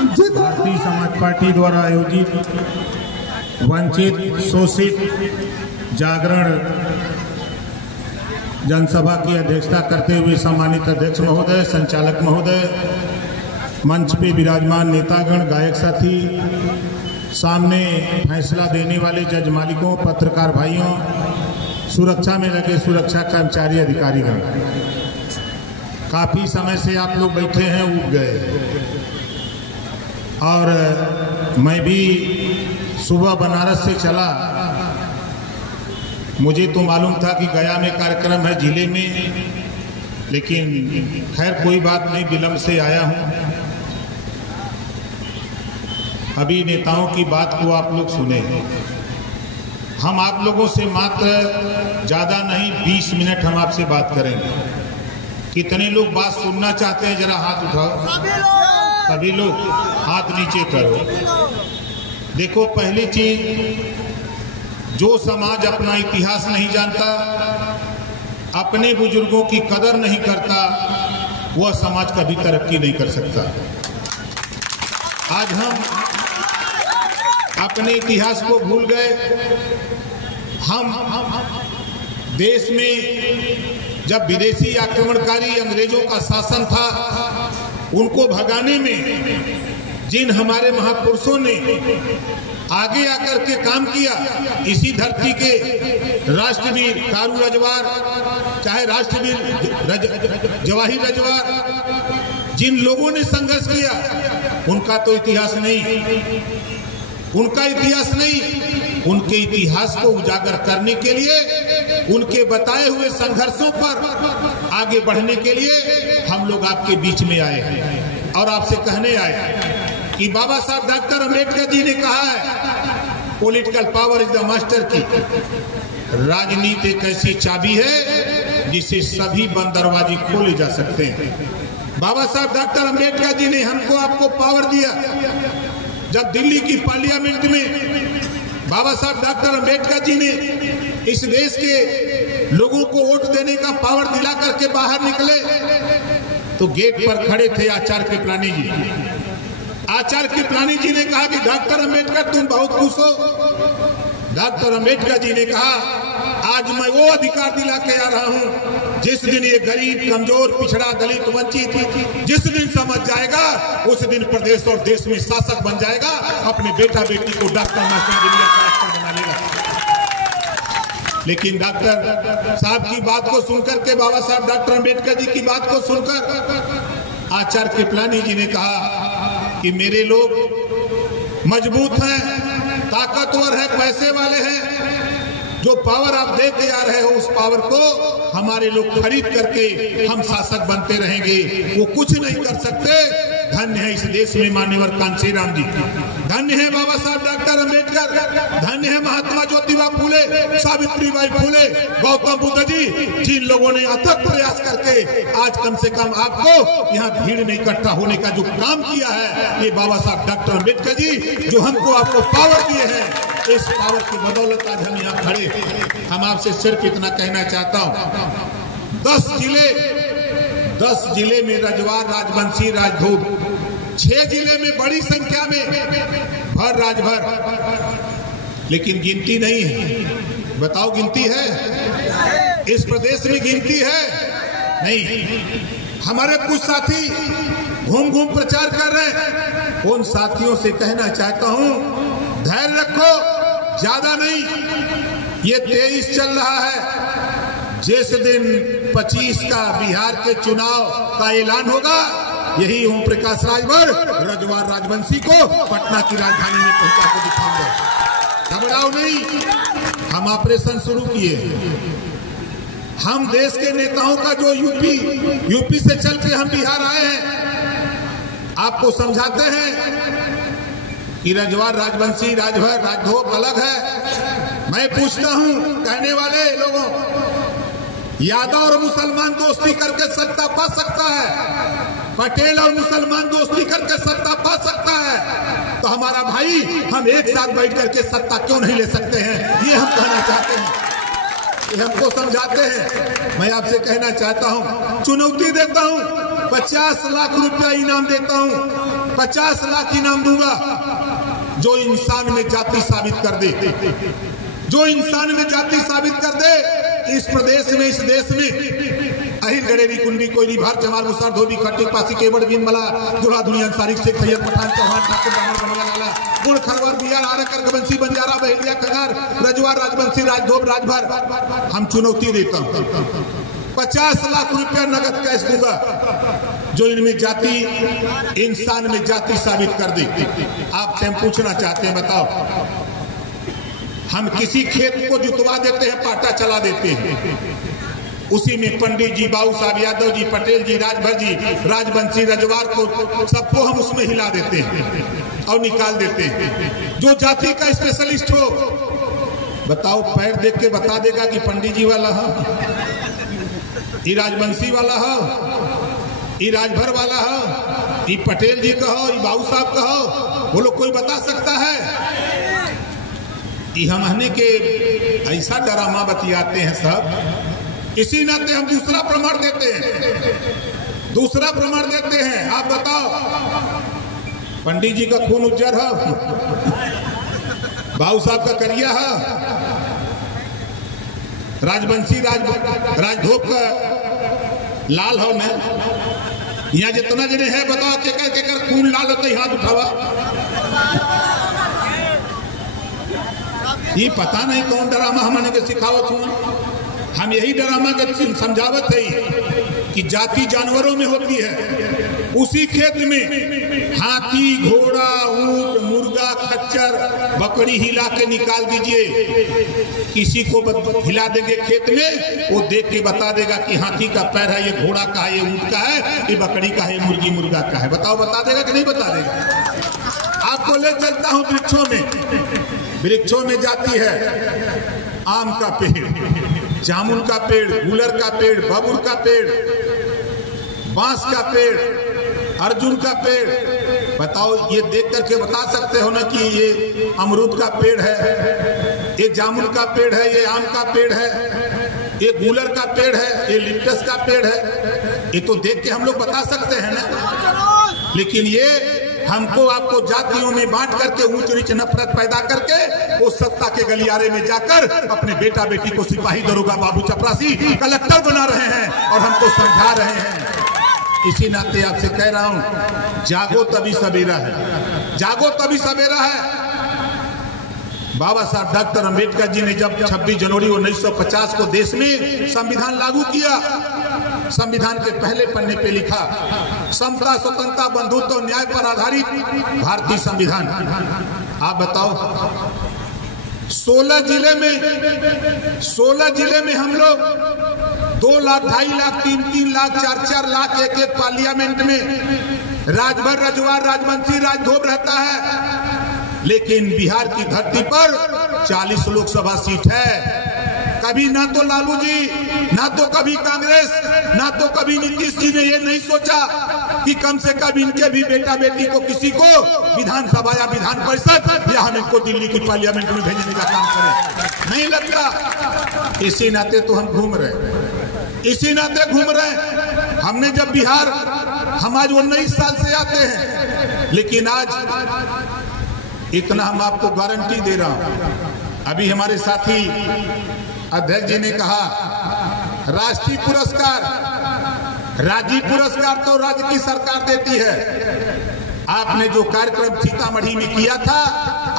Bharatiya Samaj party द्वारा आयोजित वंचित शोषित जागरण जनसभा की अध्यक्षता करते हुए सम्मानित अध्यक्ष महोदय, संचालक महोदय, मंच पे विराजमान नेतागण, गायक साथी, सामने फैसला देने वाले जज मालिकों, पत्रकार भाइयों, सुरक्षा में लगे सुरक्षा कर्मचारी, अधिकारीगण, काफी समय से आप लोग बैठे हैं, उब गए। और मैं भी सुबह बनारस से चला, मुझे तो मालूम था कि गया में कार्यक्रम है जिले में, लेकिन खैर कोई बात नहीं, विलंब से आया हूं। अभी नेताओं की बात को आप लोग सुने। हम आप लोगों से मात्र ज्यादा नहीं 20 मिनट हम आपसे बात करेंगे। कितने लोग बात सुनना चाहते हैं, जरा हाथ उठाओ। सभी लोग हाथ नीचे करो। देखो, पहली चीज, जो समाज अपना इतिहास नहीं जानता, अपने बुजुर्गों की कदर नहीं करता, वह समाज कभी तरक्की नहीं कर सकता। आज हम अपने इतिहास को भूल गए। हम देश में जब विदेशी आक्रमणकारी अंग्रेजों का शासन था, उनको भगाने में जिन हमारे महापुरुषों ने आगे आकर के काम किया, इसी धरती के राष्ट्रवीर कारू रजवार, चाहे राष्ट्रवीर जवाहिर रजवार, जिन लोगों ने संघर्ष किया, उनका तो इतिहास नहीं, उनका इतिहास नहीं। उनके इतिहास को उजागर करने के लिए, उनके बताए हुए संघर्षों पर आगे बढ़ने के लिए हम लोग आपके बीच में आए हैं और आपसे कहने आए कि बाबा साहब डॉक्टर अम्बेडकर जी ने कहा है, political power is the master की। राजनीति एक ऐसी चाबी है जिसे सभी बंद दरवाजे खोले जा सकते हैं। बाबा साहब डॉक्टर अम्बेडकर जी ने हमको आपको पावर दिया। जब दिल्ली की पार्लियामेंट में बाबा साहब डॉक्टर अम्बेडकर जी ने इस देश के लोगों को वोट देने का पावर दिला करके बाहर निकले, तो गेट पर खड़े थे आचार्य कृपलानी जी। आचार्य कृपलानी जी ने कहा कि डॉक्टर अम्बेडकर तुम बहुत खुश हो। डॉक्टर अम्बेडकर जी ने कहा, आज मैं वो अधिकार दिला के आ रहा हूं जिस दिन ये गरीब, कमजोर, पिछड़ा, दलित, वंचित जिस दिन समझ जाएगा, उस दिन प्रदेश और देश में शासक बन जाएगा, अपने बेटा बेटी को डॉक्टर, मास्टर, इंजीनियर, कलेक्टर बना लेगा। लेकिन डॉक्टर साहब की बात को सुनकर के, बाबा साहब डॉक्टर अम्बेडकर जी की बात को सुनकर आचार्य कृपलानी जी ने कहा कि मेरे लोग मजबूत हैं, ताकतवर है, पैसे वाले हैं, जो पावर आप दे के आ रहे हो उस पावर को हमारे लोग खरीद करके हम शासक बनते रहेंगे, वो कुछ नहीं कर सकते। धन्य है इस देश में मान्यवर कांशीराम जी, धन्य है बाबा साहब डॉक्टर अम्बेडकर, धन्य है महात्मा ज्योतिबा फूले, सावित्रीबाई फूले, गौतम बुद्ध जी, जिन लोगों ने अथक प्रयास करके आज कम से कम आपको यहाँ भीड़ में इकट्ठा होने का जो काम किया है, ये बाबा साहब डॉक्टर अम्बेडकर जी जो हमको आपको पावर दिए हैं, इस पावर की बदौलत आज हम यहाँ खड़े। हम आपसे सिर्फ इतना कहना चाहता हूँ, 10 जिले में रजवार, राजवंशी, राजधूत, 6 जिले में बड़ी संख्या में भर राजभर, लेकिन गिनती नहीं है। बताओ, गिनती है? इस प्रदेश में गिनती है? नहीं। हमारे कुछ साथी घूम घूम प्रचार कर रहे हैं, उन साथियों से कहना चाहता हूं, धैर्य रखो, ज्यादा नहीं, ये 23 चल रहा है। जिस दिन 25 का बिहार के चुनाव का ऐलान होगा, यही ओम प्रकाश राजभर रजवार राजवंशी को पटना की राजधानी में पहुंचा कर दिखाऊंगा। घबराओ नहीं, हम ऑपरेशन शुरू किए। हम देश के नेताओं का जो यूपी से चल के हम बिहार आए हैं, आपको समझाते हैं कि रजवार, राजवंशी, राजभर, राजधोप अलग है। मैं पूछता हूं कहने वाले लोगों, यादव और मुसलमान दोस्ती करके सत्ता पा सकता है, पटेल और मुसलमान दोस्ती करके सत्ता पा सकता है, तो हमारा भाई हम एक साथ बैठ करके सत्ता क्यों नहीं ले सकते हैं? ये हम कहना चाहते हैं, ये हमको समझाते हैं। मैं आपसे कहना चाहता हूं, चुनौती देता हूं, 50 लाख रुपया इनाम देता हूं, 50 लाख इनाम दूंगा जो इंसान में जाति साबित कर दे, जो इंसान में जाति साबित कर दे। इस प्रदेश में, इस देश में अहिर गडेरी कुंडी कोयली भार चमार मुसार धोबी खट्टी पासी केवड़ बीन मला दुल्हा दुनिया अंसारी शेख सैयद पठान चौहान ठाकुर ब्राह्मण बनवा लाला गुड़ खरवर बिहार आरकर गबंसी बंजारा बहेलिया खंगार रजवार राजवंशी राजधोब राजभर। हम चुनौती देता हूं, 50 लाख रुपया नगद कैश दूंगा जो इनमें जाति, इंसान में जाति साबित कर दे। आपसे हम पूछना चाहते हैं, बताओ, हम किसी खेत को जुतवा देते हैं, पाटा चला देते हैं, उसी में पंडित जी, बाबू साहब यादव जी, पटेल जी, राजभर जी, राजवंशी, रजवार को सबको हम उसमें हिला देते हैं और निकाल देते हैं। जो जाति का स्पेशलिस्ट हो, बताओ, पैर देख के बता देगा कि पंडित जी वाला है, ये राजवंशी वाला है, ये राजभर वाला है, ये पटेल जी का हो, ये बाबू साहब का हो, वो लोग कोई बता सकता है? ये हमने के ऐसा डरामा बतियाते हैं सब। इसी नाते हम दूसरा प्रमाण देते हैं, दूसरा प्रमाण देते हैं। आप बताओ, पंडित जी का खून उज्जर है, बाबू साहब का करिया है, राजवंशी राजधोप का लाल हो न, यहाँ जितना जने है बताओ केकर खून लाल होता, हाथ उठावा। ये पता नहीं कौन डरामा हमने के सिखावत हुआ। हम यही डरामा के समझावत है कि जाति जानवरों में होती है। उसी खेत में हाथी, घोड़ा, ऊंट, मुर्गा, खच्चर, बकरी हिला के निकाल दीजिए, किसी को हिला देंगे खेत में, वो देख के बता देगा कि हाथी का पैर है, ये घोड़ा का है, ये ऊंट का है, ये बकरी का है, मुर्गी मुर्गा का है। बताओ, बता देगा कि नहीं बता देगा? आपको ले चलता हूं वृक्षों में। वृक्षों में जाती है आम का पेड़, जामुन का पेड़, गूलर का पेड़, बबूल का पेड़, बांस का पेड़, अर्जुन का पेड़। बताओ, ये देख करके बता सकते हो ना कि ये अमरूद का पेड़ है, ये जामुन का पेड़ है, ये आम का पेड़ है, ये गूलर का पेड़ है, ये लिप्टस का पेड़ है। ये तो देख के हम लोग बता सकते हैं ना। लेकिन ये हमको आपको जातियों में बांट करके ऊंच नीच नफरत पैदा करके वो सत्ता के गलियारे में जाकर अपने बेटा बेटी को सिपाही, दरोगा, बाबू, चपरासी, कलेक्टर बना रहे हैं और हमको समझा रहे हैं। इसी नाते आपसे कह रहा हूं, जागो तभी सवेरा है, जागो तभी सवेरा है। बाबा साहब डॉक्टर अंबेडकर जी ने जब 26 जनवरी 1950 को देश में संविधान लागू किया, संविधान के पहले पन्ने पे लिखा, समता, स्वतंत्रता, बंधुत्व, न्याय पर आधारित भारतीय संविधान। आप बताओ, 16 जिले में हम लोग 2 लाख, 2.5 लाख, 3-3 लाख, 4-4 लाख एक पार्लियामेंट में राजभर, रजवार, राजवंशी, राजधोब रहता है। लेकिन बिहार की धरती पर 40 लोकसभा सीट है। कभी ना तो लालू जी, ना तो कभी कांग्रेस, ना तो कभी नीतीश जी ने ये नहीं सोचा कि कम से कम इनके भी बेटा बेटी को किसी को विधानसभा या विधान परिषद या हम इनको दिल्ली की पार्लियामेंट में भेजने का काम करें। नहीं लगता। इसी नाते तो हम घूम रहे, इसी नाते घूम रहे। हमने जब बिहार, हम आज 19 साल से आते हैं, लेकिन आज इतना हम आपको गारंटी दे रहा हूं। अभी हमारे साथी अध्यक्ष जी ने कहा, राष्ट्रीय पुरस्कार, राज्य पुरस्कार तो राज्य की सरकार देती है। आपने जो कार्यक्रम सीतामढ़ी में किया था,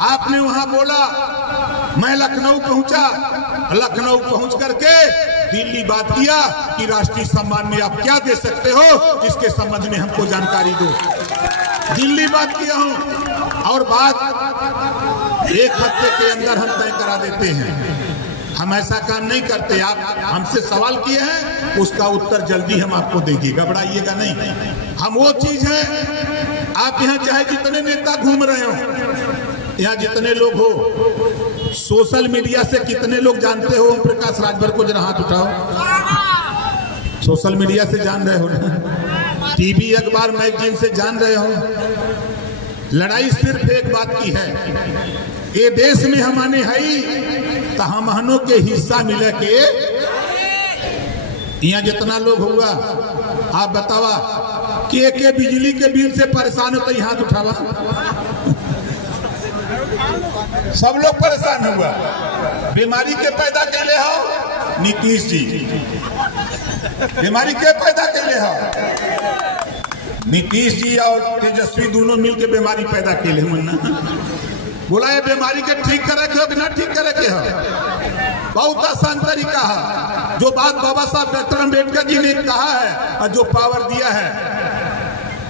आपने वहां बोला, मैं लखनऊ पहुंचा, लखनऊ पहुंच करके दिल्ली बात किया कि राष्ट्रीय सम्मान में आप क्या दे सकते हो, इसके संबंध में हमको जानकारी दो। दिल्ली बात किया हूं और बात 1 हफ्ते के अंदर हम तय करा देते हैं। हम ऐसा काम नहीं करते। आप हमसे सवाल किए हैं, उसका उत्तर जल्दी हम आपको देंगे, घबराइएगा नहीं। हम वो चीज है, आप यहाँ चाहे जितने नेता घूम रहे हो, यहाँ जितने लोग हो, सोशल मीडिया से कितने लोग जानते हो ओम प्रकाश राजभर को? जरा हाथ उठाओ। सोशल मीडिया से जान रहे हो ना, टीवी, अखबार, मैगजीन से जान रहे हो। लड़ाई सिर्फ एक बात की है, ये देश में हमने है तो हमहनों के हिस्सा मिले के। यहाँ जितना लोग होगा, आप बतावा के बिजली के बिल से परेशान होते हाथ उठावा। सब लोग परेशान हुआ। बीमारी के पैदा कैले हो नीतीश जी, बीमारी के पैदा कैले हो नीतीश जी और तेजस्वी दोनों मिलकर बीमारी पैदा कैले मन्ना। बोला ये बीमारी के ठीक करे के हो कि ना ठीक करे के हो। बहुत आसान तरीका है। जो बात बाबा साहब डॉक्टर अम्बेडकर जी ने कहा है और जो पावर दिया है,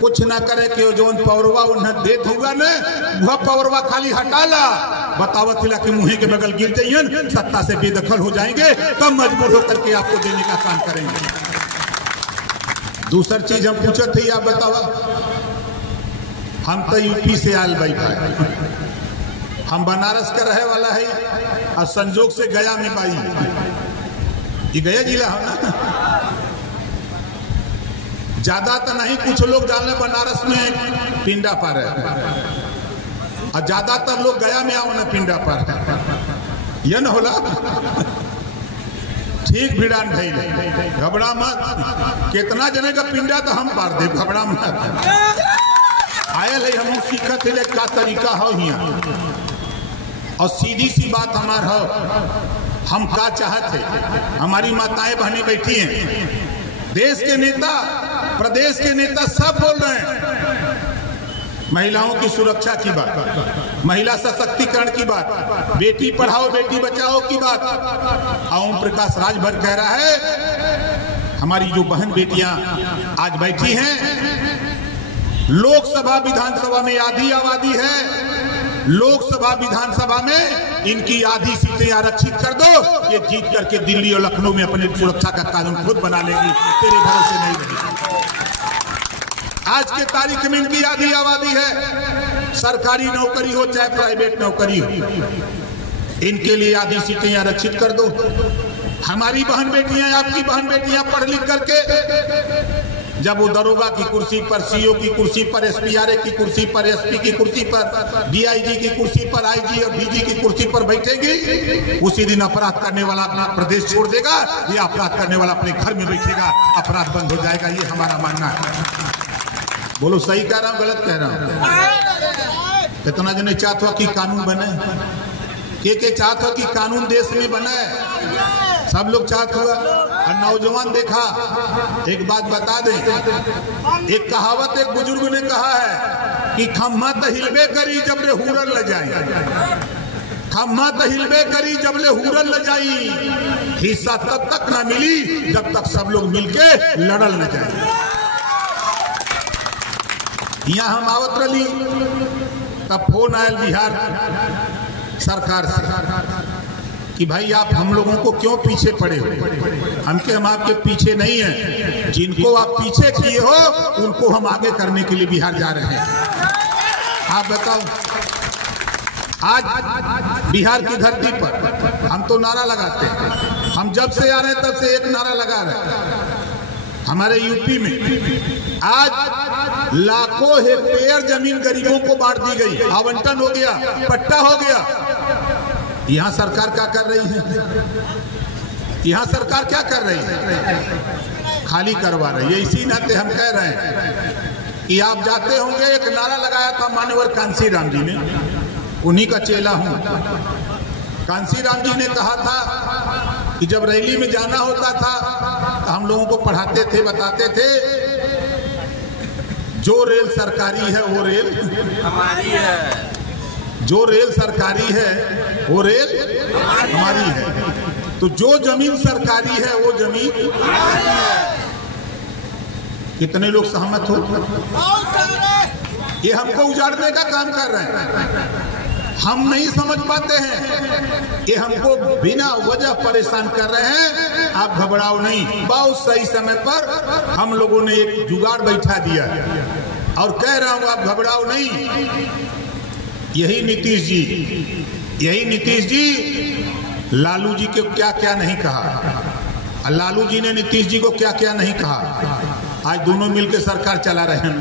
कुछ ना करे कि जो पावरवा उन्हें देत होगा न, वह पावरवा खाली हटा ला। बतावत हिला के मुँह के बगल गिर जाइए, सत्ता से बेदखल हो जाएंगे, तब मजबूर होकर के आपको देने का काम करेंगे। दूसरी चीज हम पूछे थे, आप बतावा, हम तो यूपी से आयल भाई, हम बनारस का रहे वाला है और संजोग से गया में बाई, ये गया जिला है ना। ज्यादा तो नहीं, कुछ लोग जाने बनारस में पिंडा पर है और ज्यादातर लोग गया में आओ ना पिंडा पर, यह न होला। ठीक भिड़ान भाई, घबरा मत। कितना जने का पिंडा तो हम पार दे, घबरा मत। आयल है हम सीखत है का तरीका हो हिया। और सीधी सी बात हमार हो, हम क्या चाहते हैं। हमारी माताएं बहनें बैठी हैं, देश के नेता, प्रदेश के नेता सब बोल रहे हैं महिलाओं की सुरक्षा की बात, महिला सशक्तिकरण की बात, बेटी पढ़ाओ बेटी बचाओ की बात। ओम प्रकाश राजभर कह रहा है हमारी जो बहन बेटियां आज बैठी हैं, लोकसभा विधानसभा में आधी आबादी है, लोकसभा विधानसभा में इनकी आधी सीटें आरक्षित कर दो, ये जीत करके दिल्ली और लखनऊ में अपने सुरक्षा का कानून खुद बना लेगी, तेरे भरोसे नहीं रहेगी। आज के तारीख में इनकी आधी आबादी है, सरकारी नौकरी हो चाहे प्राइवेट नौकरी हो, इनके लिए आधी सीटें आरक्षित कर दो। हमारी बहन बेटियां, आपकी बहन बेटियां पढ़ लिख करके जब वो दरोगा की कुर्सी पर, सीओ की कुर्सी पर, एसपीआरए की कुर्सी पर, एसपी की कुर्सी पर, डीआईजी की कुर्सी पर, आईजी और डीजी की कुर्सी पर बैठेगी, उसी दिन अपराध करने वाला अपना प्रदेश छोड़ देगा, या अपराध करने वाला अपने घर में बैठेगा, अपराध बंद हो जाएगा। ये हमारा मानना है। बोलो सही कह रहा हूँ गलत कह रहा हूँ? कितना जने चाहते हो कि कानून बने, के चाहते हो कि कानून देश में बने, सब लोग चाहते हो। और नौजवान देखा, एक बात बता दे, एक कहावत एक बुजुर्ग ने कहा है कि खम्मा तो हिलबे करी जब ले हुरल ल जाए, खम्मा तो हिलबे करी जब ले हुरल ल जाई, हिस्सा तब तक ना मिली जब तक सब लोग मिलके लड़ल न जाए। यहाँ हम आवत रही तब फोन आयल बिहार सरकार से कि भाई आप हम लोगों को क्यों पीछे पड़े हो। हम आपके पीछे नहीं हैं, जिनको आप पीछे किए हो उनको हम आगे करने के लिए बिहार जा रहे हैं। आप बताओ, आज बिहार की धरती पर हम तो नारा लगाते हैं, हम जब से आ रहे हैं तब से एक नारा लगा रहे हैं। हमारे यूपी में आज लाखों हेक्टेयर जमीन गरीबों को बांट दी गई, आवंटन हो गया, पट्टा हो गया। यहाँ सरकार क्या कर रही है? यहाँ सरकार क्या कर रही है? खाली करवा रही है। इसी नाते हम कह रहे हैं कि आप जाते होंगे, एक नारा लगाया था मान्यवर कांसी राम जी ने, उन्हीं का चेला हूं। कांसी राम जी ने कहा था कि जब रैली में जाना होता था तो हम लोगों को पढ़ाते थे, बताते थे, जो रेल सरकारी है वो रेल हमारी है, जो रेल सरकारी है वो रेल हमारी है, तो जो जमीन सरकारी है वो जमीन हमारी है। कितने लोग सहमत हो? ये हमको उजाड़ने का काम कर रहे हैं, हम नहीं समझ पाते हैं। ये हमको बिना वजह परेशान कर रहे हैं। आप घबराओ नहीं, बहुत सही समय पर हम लोगों ने एक जुगाड़ बैठा दिया और कह रहा हूं आप घबराओ नहीं। यही नीतीश जी लालू जी को क्या क्या नहीं कहा, लालू जी ने नीतीश जी को क्या क्या नहीं कहा। आज दोनों मिलकर सरकार चला रहे हैं,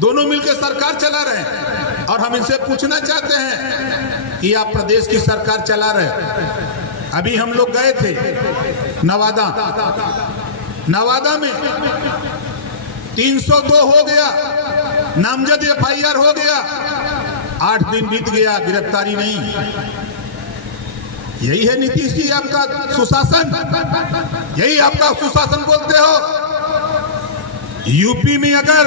दोनों मिलकर सरकार चला रहे हैं। और हम इनसे पूछना चाहते हैं कि आप प्रदेश की सरकार चला रहे। अभी हम लोग गए थे नवादा में 302 हो गया, नामजद FIR हो गया, 8 दिन बीत गया, गिरफ्तारी नहीं। यही है नीतीश जी आपका सुशासन, यही आपका सुशासन बोलते हो। यूपी में अगर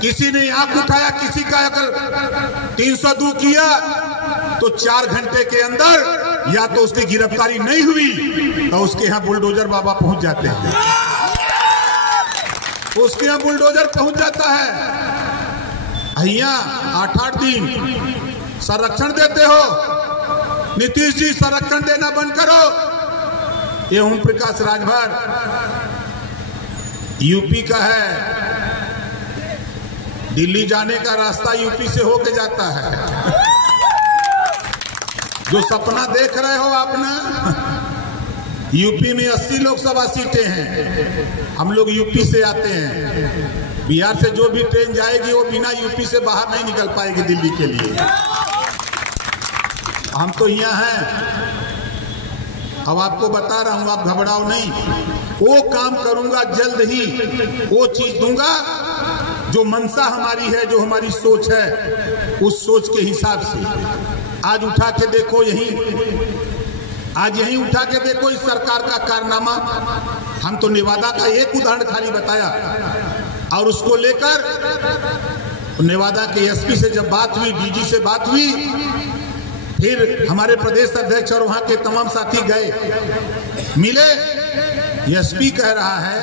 किसी ने आंख उठाया, किसी का अगर 302 किया तो 4 घंटे के अंदर या तो उसकी गिरफ्तारी नहीं हुई तो उसके यहां बुलडोजर बाबा पहुंच जाते हैं, उसके यहां बुलडोजर पहुंच जाता है। भैया 8-8 दिन संरक्षण देते हो, नीतीश जी संरक्षण देना बंद करो। ये ओम प्रकाश राजभर यूपी का है, दिल्ली जाने का रास्ता यूपी से होके जाता है। जो सपना देख रहे हो आपने, यूपी में 80 लोकसभा सीटें हैं, हम लोग यूपी से आते हैं। बिहार से जो भी ट्रेन जाएगी वो बिना यूपी से बाहर नहीं निकल पाएगी दिल्ली के लिए। हम तो यहाँ हैं। अब आपको बता रहा हूं, आप घबराओ नहीं, वो काम करूंगा जल्द ही, वो चीज दूंगा जो मंशा हमारी है, जो हमारी सोच है, उस सोच के हिसाब से। आज उठा के देखो, आज यहीं उठा के देखो इस सरकार का कारनामा। हम तो नेवादा का एक उदाहरण खाली बताया, और उसको लेकर नेवादा के SP से जब बात हुई, DG से बात हुई, फिर हमारे प्रदेश अध्यक्ष और वहां के तमाम साथी गए, मिले। SP कह रहा है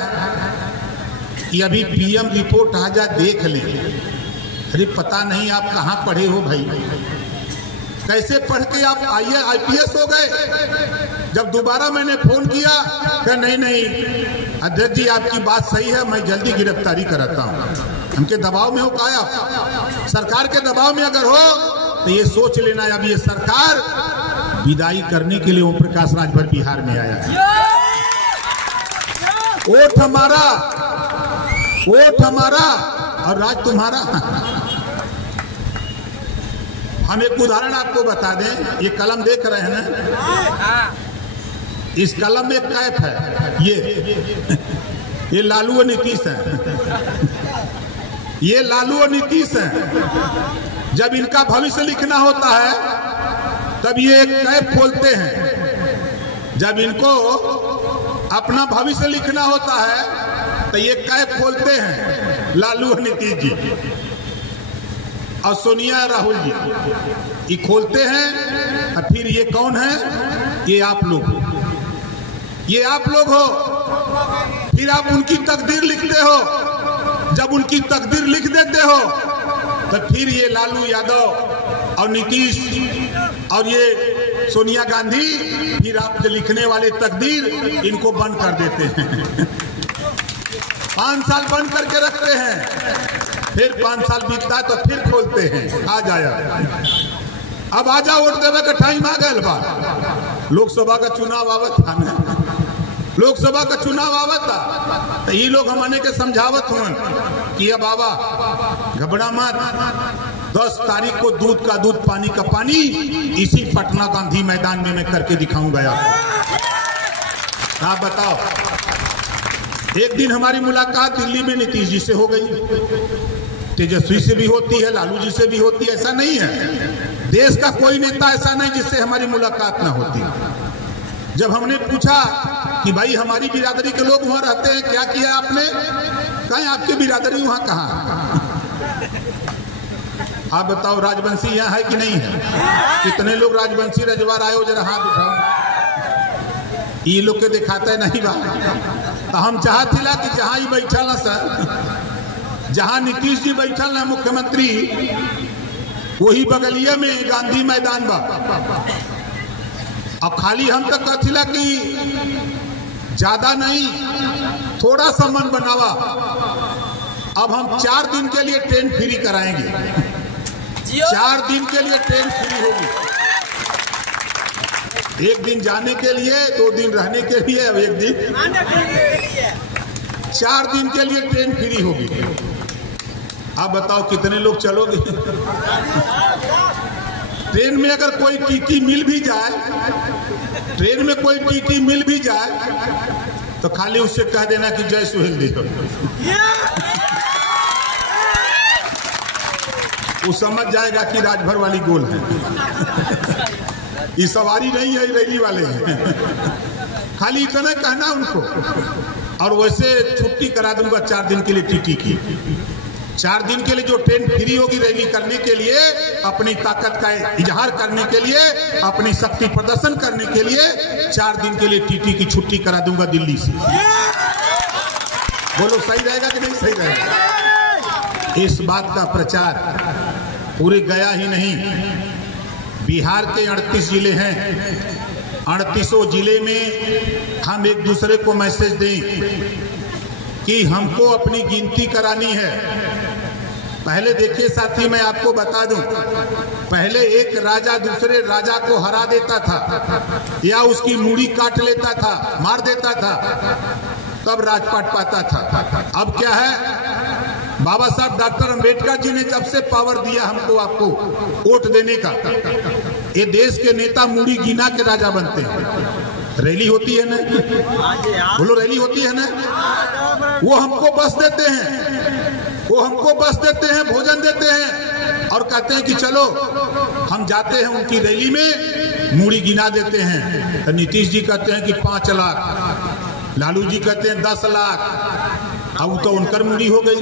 कि अभी PM रिपोर्ट आ जा, देख ले। अरे पता नहीं आप कहां पढ़े हो भाई, कैसे पढ़ के आप IPS हो गए। जब दोबारा मैंने फोन किया, कहा नहीं अध्यक्ष जी आपकी बात सही है, मैं जल्दी गिरफ्तारी कराता हूं। उनके दबाव में हो, कहा आप सरकार के दबाव में अगर हो तो ये सोच लेना, अब ये सरकार विदाई करने के लिए ओम प्रकाश राजभर बिहार में आया है। वोट हमारा और राज तुम्हारा। हम एक उदाहरण आपको बता दें, ये कलम देख रहे हैं ना, इस कलम में कैप है, ये लालू और नीतीश है, ये लालू और नीतीश है। जब इनका भविष्य लिखना होता है तब ये कैप खोलते हैं, जब इनको अपना भविष्य लिखना होता है तो ये कैप खोलते हैं, लालू और नीतीश जी और सोनिया राहुल जी, ये खोलते हैं। और फिर ये कौन है? ये आप लोग हो, ये आप लोग हो। फिर आप उनकी तकदीर लिखते हो, जब उनकी तकदीर लिख देते हो तो फिर ये लालू यादव और नीतीश और ये सोनिया गांधी, फिर आप जो लिखने वाले तकदीर, इनको बंद कर देते हैं। 5 साल बंद करके रखते हैं, फिर 5 साल बीतता है तो फिर खोलते हैं, आ जाया अब आजा वोट देवे का टाइम आ गया बा। लोकसभा का चुनाव आवत था ना, लोकसभा का चुनाव आवत था तो ये लोग हमने के समझावत हुआ कि अब बाबा घबरा मत, 10 तारीख को दूध का दूध पानी का पानी इसी पटना गांधी मैदान में मैं करके दिखाऊंगा। आप बताओ, एक दिन हमारी मुलाकात दिल्ली में नीतीश जी से हो गई, तेजस्वी से भी होती है, लालू जी से भी होती है, ऐसा नहीं है। देश का कोई नेता ऐसा नहीं जिससे हमारी मुलाकात ना होती। जब हमने पूछा कि भाई हमारी बिरादरी के लोग वहां रहते हैं, क्या किया आपने? कहीं आपकी बिरादरी वहां कहाँ? आप बताओ, राजवंशी यहाँ है कि नहीं है? कितने लोग राजवंशी रजवार आए हो, जरा हाथ उठाओ। ये लोग के दिखाते नहीं बा। तो हम चाहते ला कि जहां ही बैठल ना सर, जहां नीतीश जी बैठल ना मुख्यमंत्री, वही बगलिया में गांधी मैदान बा। अब खाली हम तक कथिला कि ज्यादा नहीं, थोड़ा सा मन बनावा। अब हम 4 दिन के लिए ट्रेन फ्री कराएंगे, 4 दिन के लिए ट्रेन फ्री होगी। 1 दिन जाने के लिए, 2 दिन रहने के लिए, अब 1 दिन 4 दिन के लिए ट्रेन फ्री होगी। आप बताओ कितने लोग चलोगे? ट्रेन में अगर कोई टीटी मिल भी जाए, ट्रेन में कोई टीटी मिल भी जाए तो खाली उससे कह देना कि जय सुहेल दे, वो समझ जाएगा कि राजभर वाली गोल है। ये सवारी नहीं है, रैली वाले हैं। खाली इतना कहना उनको, और वैसे छुट्टी करा दूंगा 4 दिन के लिए टीटी की। 4 दिन के लिए जो ट्रेन फ्री होगी रैली करने के लिए, अपनी ताकत का इजहार करने के लिए, अपनी शक्ति प्रदर्शन करने के लिए 4 दिन के लिए टीटी की छुट्टी करा दूंगा दिल्ली से। बोलो सही रहेगा कि नहीं सही रहेगा? इस बात का प्रचार पूरे गया ही नहीं, बिहार के 38 जिले हैं, 38 जिले में हम एक दूसरे को मैसेज दें कि हमको अपनी गिनती करानी है। पहले देखिए साथी, मैं आपको बता दूं, पहले एक राजा दूसरे राजा को हरा देता था या उसकी मूड़ी काट लेता था, मार देता था, तब राजपाट पाता था। अब क्या है, बाबा साहब डॉक्टर अंबेडकर जी ने जब से पावर दिया हमको आपको वोट देने का, ये देश के नेता मूड़ी गिना के राजा बनते हैं। रैली होती है ना, बोलो रैली होती है ना, वो हमको बस देते हैं, वो हमको बस देते हैं, भोजन देते हैं और कहते हैं कि चलो हम जाते हैं उनकी रैली में, मूड़ी गिना देते हैं। तो नीतीश जी कहते हैं कि 5 लाख, लालू जी कहते हैं 10 लाख, अब तो उनकर मूड़ी हो गई।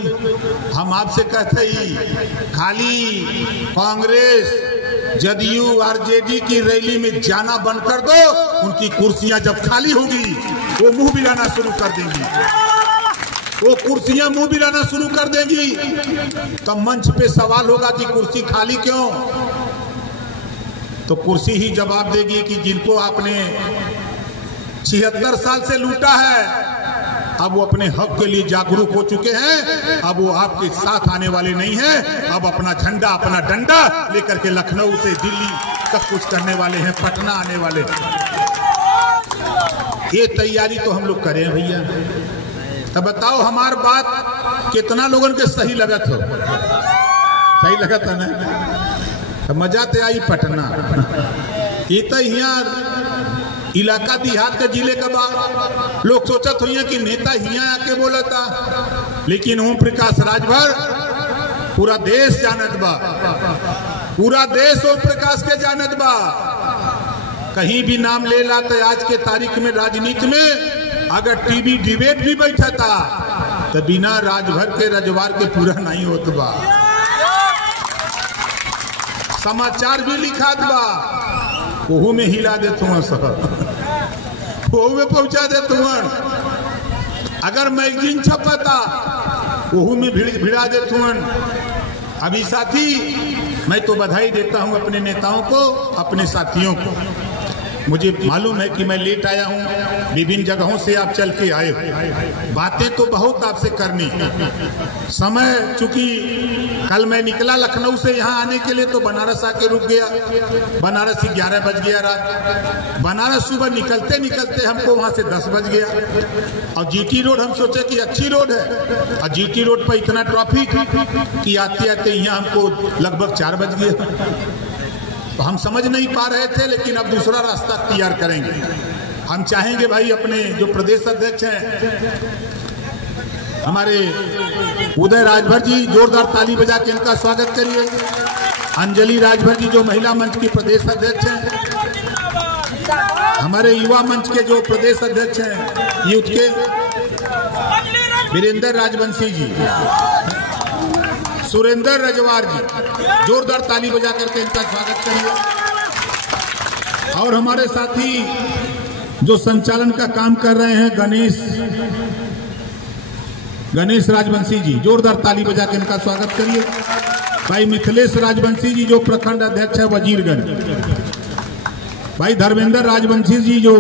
हम आपसे कहते ही खाली कांग्रेस जदयू आरजेडी की रैली में जाना बंद कर दो, उनकी कुर्सियां जब खाली होगी वो मुंह बिलाना शुरू कर देंगी, वो कुर्सियां मुंह बिलाना शुरू कर देंगी। तब मंच पे सवाल होगा कि कुर्सी खाली क्यों, तो कुर्सी ही जवाब देगी कि जिनको आपने 76 साल से लूटा है, अब वो अपने हक के लिए जागरूक हो चुके हैं, अब वो आपके साथ आने वाले नहीं हैं, अब अपना झंडा अपना डंडा लेकर के लखनऊ से दिल्ली तक कुछ करने वाले हैं, पटना आने वाले। ये तैयारी तो हम लोग करें भैया। अब बताओ हमार बात कितना लोगों के सही लगत हो, सही लगत है ना, तो मजा तो आई पटना। ये तो यहाँ इलाका देहात के जिले का बात लोग सोचत हुई कि नेता हिया आके बोलता, लेकिन ओम प्रकाश राजभर पूरा देश जानत बा, पूरा देश ओम प्रकाश के जानत बा। कहीं भी नाम ले ला तो आज के तारीख में राजनीति में अगर टीवी डिबेट भी बैठा था तो बिना राजभर के रजवार के पूरा नहीं होत बा, समाचार भी लिखात बा, वहू में हिला देते हैं सब, वहू में पहुंचा देते हैं। अगर मैगजीन छपता वहू में भिड़ा देते हैं। अभी साथी, मैं तो बधाई देता हूं अपने नेताओं को, अपने साथियों को। मुझे मालूम है कि मैं लेट आया हूं, विभिन्न जगहों से आप चल के आए हो, बातें तो बहुत आपसे करनी। समय चूंकि कल मैं निकला लखनऊ से यहाँ आने के लिए तो बनारस आके रुक गया, बनारस 11 बज गया रात, बनारस सुबह निकलते निकलते हमको वहाँ से 10 बज गया। और जीटी रोड हम सोचे कि अच्छी रोड है, और जीटी रोड पर इतना ट्रैफिक कि आते आते यहाँ हमको लगभग 4 बज गया। तो हम समझ नहीं पा रहे थे, लेकिन अब दूसरा रास्ता तैयार करेंगे। हम चाहेंगे भाई अपने जो प्रदेश अध्यक्ष हैं हमारे उदय राजभर जी, जोरदार ताली बजा के इनका स्वागत करिए। अंजलि राजभर जी जो महिला मंच की प्रदेश अध्यक्ष हैं, हमारे युवा मंच के जो प्रदेश अध्यक्ष हैं यूथ के, वीरेंद्र राजवंशी जी, सुरेंद्र रजवार जी, जोरदार ताली बजा करके इनका स्वागत करिए। और हमारे साथी जो संचालन का काम कर रहे हैं गणेश राजवंशी जी, जोरदार ताली बजा के इनका स्वागत करिए। भाई मिथिलेश राजवंशी जी जो प्रखंड अध्यक्ष है वजीरगंज, भाई धर्मेंद्र राजवंशी जी जो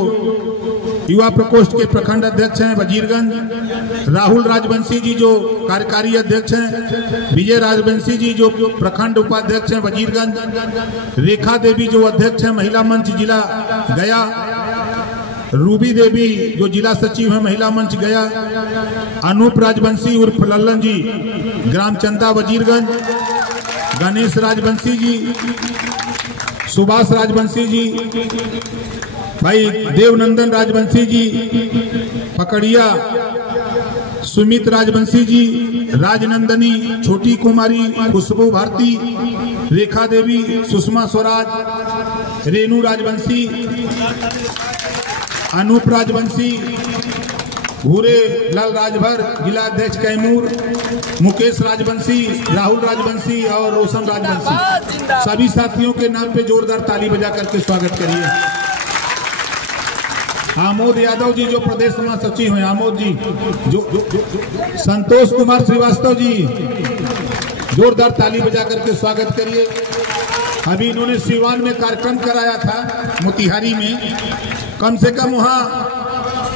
युवा प्रकोष्ठ के प्रखंड अध्यक्ष हैं वजीरगंज, राहुल राजवंशी जी जो कार्यकारी अध्यक्ष हैं, विजय राजवंशी जी जो प्रखंड उपाध्यक्ष हैं वजीरगंज, रेखा देवी जो अध्यक्ष हैं महिला मंच जिला गया, रूबी देवी जो जिला सचिव है महिला मंच गया, अनूप राजवंशी उर्फ लल्लन जी ग्राम चंदा वजीरगंज, गणेश राजवंशी जी, सुभाष राजवंशी जी, भाई देवनंदन राजवंशी जी, पकड़िया सुमित राजवंशी जी, राजनंदनी, छोटी कुमारी, खुशबू भारती, रेखा देवी, सुषमा स्वराज, रेणु राजवंशी, अनूप राजवंशी, भूरे लाल राजभर, जिला अध्यक्ष कैमूर, मुकेश राजवंशी, राहुल राजवंशी और रोशन राजवंशी, सभी साथियों के नाम पे जोरदार ताली बजा करके स्वागत करिए। आमोद यादव जी जो प्रदेश महासचिव हैं, आमोद जी, जो संतोष कुमार श्रीवास्तव जी, जोरदार ताली बजा करके स्वागत करिए। अभी इन्होंने सिवान में कार्यक्रम कराया था मोतिहारी में, कम से कम वहां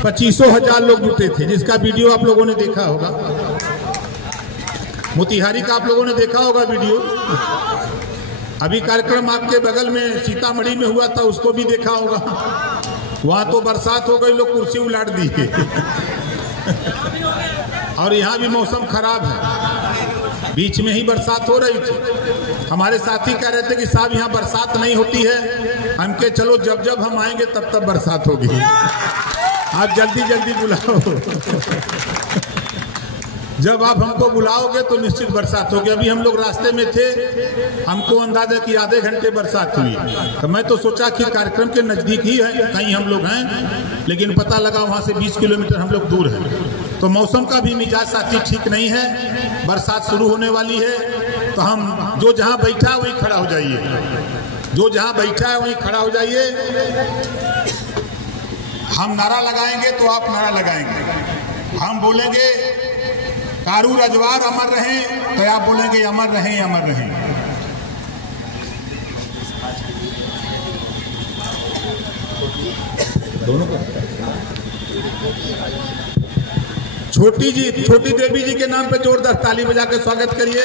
25,000 लोग जुटे थे, जिसका वीडियो आप लोगों ने देखा होगा। मोतिहारी का आप लोगों ने देखा होगा वीडियो। अभी कार्यक्रम आपके बगल में सीतामढ़ी में हुआ था, उसको भी देखा होगा। वहां तो बरसात हो गई, लोग कुर्सी उलाट दी और यहाँ भी मौसम खराब है, बीच में ही बरसात हो रही थी। हमारे साथी कह रहे थे कि साहब यहाँ बरसात नहीं होती है। हम के चलो जब जब हम आएंगे तब तब बरसात होगी, आप जल्दी जल्दी बुलाओ। जब आप हमको बुलाओगे तो निश्चित बरसात होगी। अभी हम लोग रास्ते में थे, हमको अंदाजा कि आधे घंटे बरसात हुई, तो मैं तो सोचा कि कार्यक्रम के नजदीक ही है कहीं हम लोग हैं, लेकिन पता लगा वहां से 20 किलोमीटर हम लोग दूर हैं। तो मौसम का भी मिजाज साथी ठीक नहीं है, बरसात शुरू होने वाली है। तो हम जो जहां बैठा है वहीं खड़ा हो जाइए, जो जहां बैठा है वहीं खड़ा हो जाइए। हम नारा लगाएंगे तो आप नारा लगाएंगे, हम बोलेंगे कारू रजवार अमर रहें तो आप बोलेंगे अमर रहें अमर रहें। दोनों को छोटी देवी जी के नाम पे जोरदार ताली बजा के स्वागत करिए।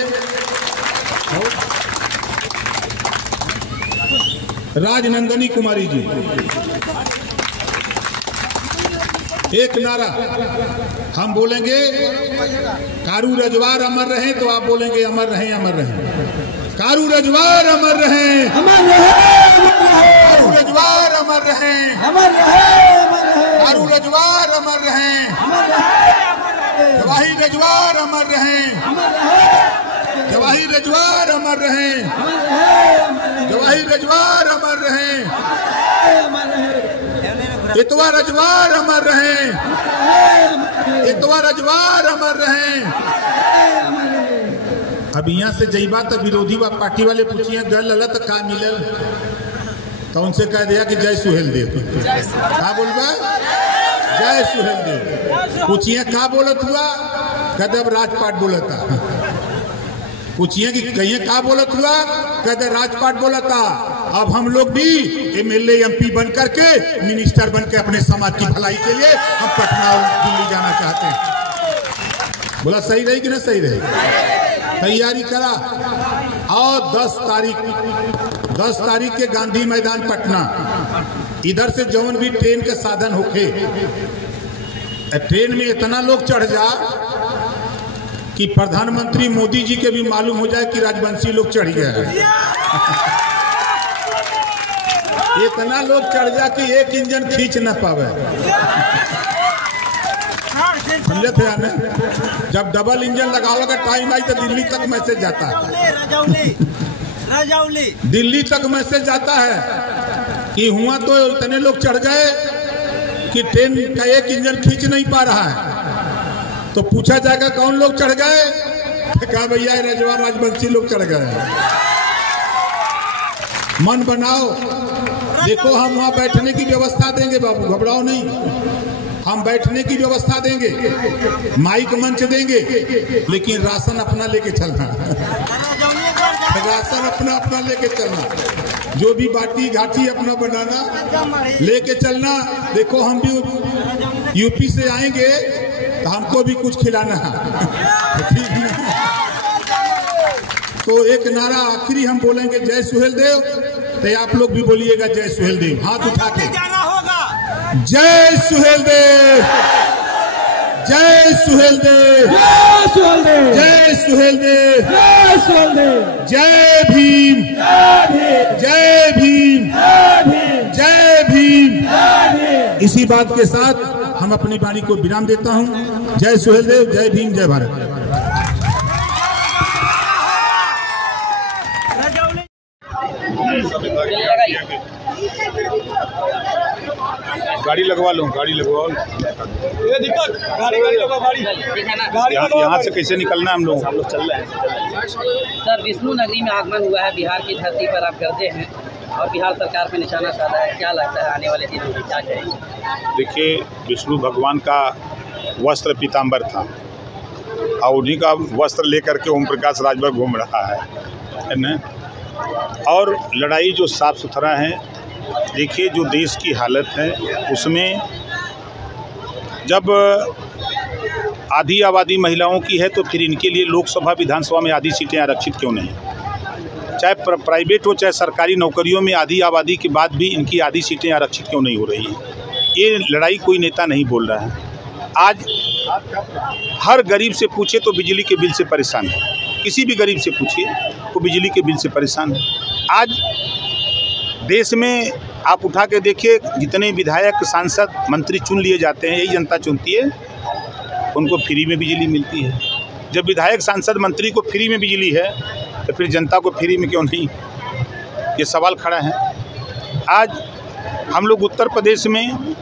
राजनंदनी कुमारी जी, एक नारा हम बोलेंगे कारू रजवार अमर रहें तो आप बोलेंगे अमर रहें अमर रहें। कारू रजवार अमर रहें, अमर रहें, कारू रजवार अमर रहें, अमर रहें, कारू रजवार अमर रहें, जवाही रजवार अमर रहें, जवाही रजवार अमर रहें, जवाही रजवार अमर रहें, इतवा रजवार अमर रहें, इतवा रजवार अमर रहें। अब यहाँ से जई बात विरोधी पार्टी वाले पूछिए गल ललत का मिलल, तो उनसे कह दिया कि जय सुहेल देव। क्या बोलबा? जय सुहेल देव। पूछिए क्या बोलत हुआ, कहते अब राजपाट बोलता। पूछिए कि कहिए क्या बोलत हुआ, कहते राजपाट बोलता। अब हम लोग भी एमएलए एमपी बन करके मिनिस्टर बन के अपने समाज की भलाई के लिए हम पटना और दिल्ली जाना चाहते हैं। बोला सही रही कि ना सही रही? तैयारी करा। और 10 तारीख के गांधी मैदान पटना, इधर से जौन भी ट्रेन के साधन होके, ट्रेन में इतना लोग चढ़ जा कि प्रधानमंत्री मोदी जी के भी मालूम हो जाए कि राजवंशी लोग चढ़ गए हैं। इतना लोग चढ़ जा कि एक इंजन खींच न पावे। समझे थे यार? जब डबल इंजन लगाने का टाइम आई तो दिल्ली तक मैसेज जाता है, दिल्ली तक मैसेज जाता है कि हुआ तो इतने लोग चढ़ गए कि ट्रेन का एक इंजन खींच नहीं पा रहा है। तो पूछा जाएगा कौन लोग चढ़ गए, कहा भैया रजवार राजवंशी लोग चढ़ गए। मन बनाओ, देखो हम वहां बैठने की व्यवस्था देंगे बाबू, घबराओ नहीं, हम बैठने की व्यवस्था देंगे, माइक मंच देंगे, लेकिन राशन अपना लेके चलना। राशन अपना अपना लेके चलना, जो भी बाटी घाटी अपना बनाना लेके चलना। देखो हम भी यूपी से आएंगे तो हमको भी कुछ खिलाना है, ठीक है? तो एक नारा आखिरी हम बोलेंगे जय सुहेल देव, तो आप लोग भी बोलिएगा जय सुहेल देव, हाथ उठा के। जय सुहेल देव, जय सुहेल देव, जय सुहेल देव, जय सुहेल देव, जय सुहेल देव, जय भीम, जय भीम, जय भीम, जय भीम। इसी बात के साथ हम अपनी वाणी को विराम देता हूं। जय सुहेलदेव, जय भीम, जय भारत। गाड़ी लगवा लो, गाड़ी लगवाओ। ये दिक्कत गाड़ी लगवा, गाड़ी यहाँ से कैसे निकलना है? हम लोग चल रहे हैं सर। विष्णु नगरी में आगमन हुआ है, बिहार की धरती पर आप गर्जे हैं और बिहार सरकार पे निशाना साधा है। क्या लगता है आने वाले दिनों में क्या करेंगे? देखिए, विष्णु भगवान का वस्त्र पीताम्बर था और उन्हीं का वस्त्र लेकर के ओम प्रकाश राजभर घूम रहा है ना। और लड़ाई जो साफ सुथरा है, देखिए जो देश की हालत है उसमें जब आधी आबादी महिलाओं की है तो फिर इनके लिए लोकसभा विधानसभा में आधी सीटें आरक्षित क्यों नहीं? चाहे प्राइवेट हो चाहे सरकारी नौकरियों में आधी आबादी के बाद भी इनकी आधी सीटें आरक्षित क्यों नहीं हो रही हैं? ये लड़ाई कोई नेता नहीं बोल रहा है। आज हर गरीब से पूछे तो बिजली के बिल से परेशान है, किसी भी गरीब से पूछिए वो बिजली के बिल से परेशान है। आज देश में आप उठा के देखिए, जितने विधायक, सांसद, मंत्री चुन लिए जाते हैं, यही जनता चुनती है, उनको फ्री में बिजली मिलती है। जब विधायक, सांसद, मंत्री को फ्री में बिजली है तो फिर जनता को फ्री में क्यों नहीं? ये सवाल खड़ा है। आज हम लोग उत्तर प्रदेश में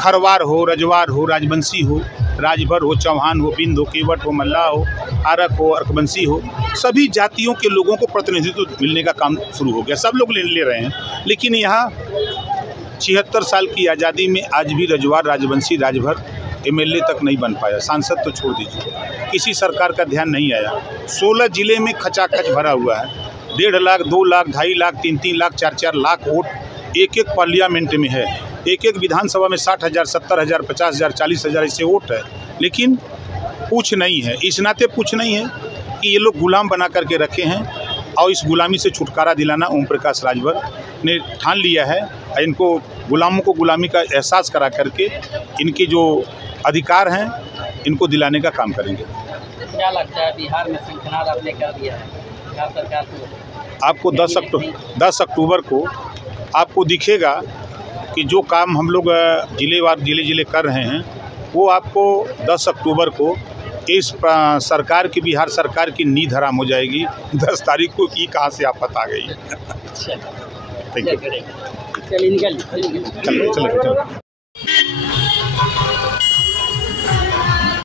खरवार हो, रजवार हो, राजवंशी हो, राजभर हो, चौहान हो, बिंद हो, केवट हो, मल्लाह हो, आरक हो, अर्कवंशी हो, सभी जातियों के लोगों को प्रतिनिधित्व मिलने का काम शुरू हो गया। सब लोग ले रहे हैं। लेकिन यहाँ 76 साल की आज़ादी में आज भी रजवार, राजवंशी, राजभर एमएलए तक नहीं बन पाया। सांसद तो छोड़ दीजिए, किसी सरकार का ध्यान नहीं आया। 16 जिले में खचाखच भरा हुआ है। 1.5 लाख, 2 लाख, 2.5 लाख, 3-3 लाख, 4-4 लाख वोट एक पार्लियामेंट में है। एक विधानसभा में 60,000, 70,000, 50,000, 40,000 ऐसे वोट है। लेकिन पूछ नहीं है। इस नाते पूछ नहीं है कि ये लोग गुलाम बना करके रखे हैं और इस गुलामी से छुटकारा दिलाना ओम प्रकाश राजभर ने ठान लिया है। इनको गुलामों को गुलामी का एहसास करा करके इनके जो अधिकार हैं इनको दिलाने का काम करेंगे। क्या लगता है बिहार में शंखनाद आपने कर दिया है बिहार सरकार को? आपको 10 अक्टूबर को आपको दिखेगा कि जो काम हम लोग जिले कर रहे हैं वो आपको 10 अक्टूबर को इस सरकार की, बिहार सरकार की नींद हराम हो जाएगी। 10 तारीख को की कहाँ से आफत आ गई। अच्छा, थैंक यू। चलिए निकल। चलो।